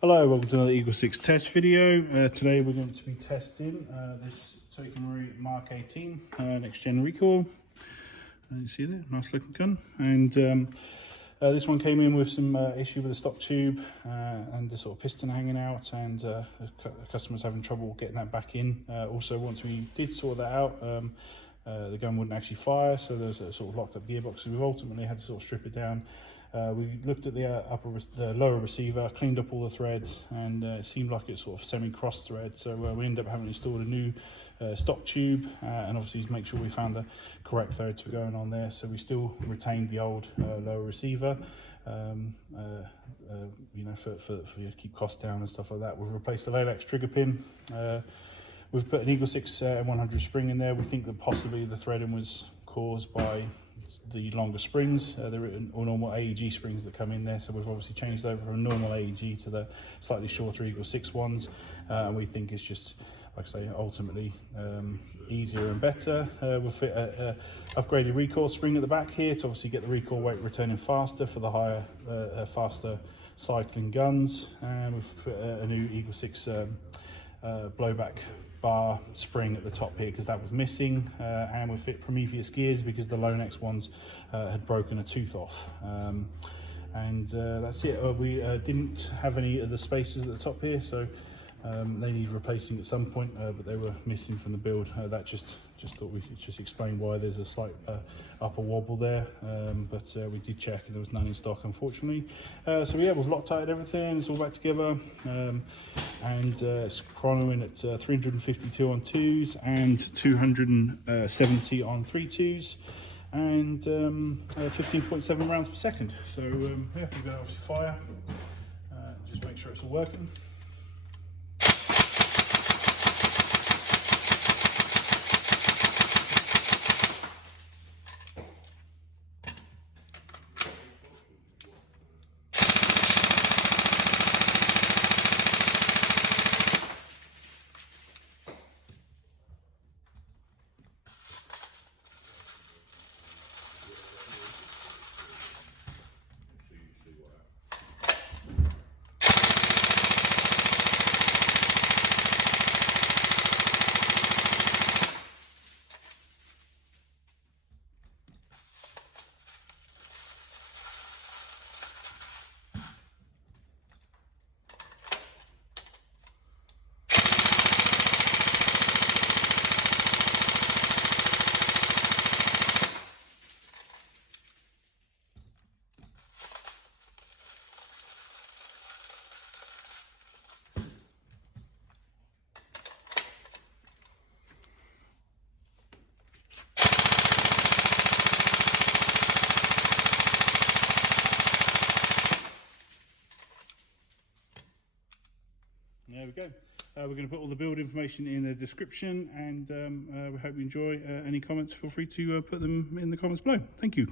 Hello, welcome to another EagleSix test video. Today we're going to be testing this TM MK18 next gen recoil. You see there, nice looking gun. And this one came in with some issue with the stock tube and the sort of piston hanging out, and the customer's having trouble getting that back in. Also, once we did sort that out, the gun wouldn't actually fire, so there's a sort of locked up gearbox. So we've ultimately had to sort of strip it down. We looked at the lower receiver, cleaned up all the threads, and it seemed like it's sort of semi-cross thread. So we ended up having installed a new stock tube, and obviously to make sure we found the correct threads for going on there. So we still retained the old lower receiver, you know, for you to keep costs down and stuff like that. We've replaced the Laylax Trigger Pin. We've put an EagleSix M100 spring in there. We think that possibly the threading was caused by the longer springs. There are normal AEG springs that come in there, so we've obviously changed over from normal AEG to the slightly shorter EagleSix ones, and we think it's just, like I say, ultimately easier and better. We'll fit a upgraded recoil spring at the back here to obviously get the recoil weight returning faster for the higher, faster cycling guns, and we've put a new EagleSix blowback bar spring at the top here because that was missing, and we fit Prometheus gears because the Laylax ones had broken a tooth off, and that's it. We didn't have any of the spacers at the top here, so they need replacing at some point, but they were missing from the build. That just thought we should just explain why there's a slight upper wobble there, but we did check and there was none in stock, unfortunately. So yeah, we've Loctited everything, it's all back together, and it's chronoing at 352 on 2s and 270 on 3.2s, and 15.7 rounds per second. So yeah, we're going to obviously fire, just make sure it's all working. There we go. We're going to put all the build information in the description, and we hope you enjoy. Any comments, feel free to put them in the comments below. Thank you.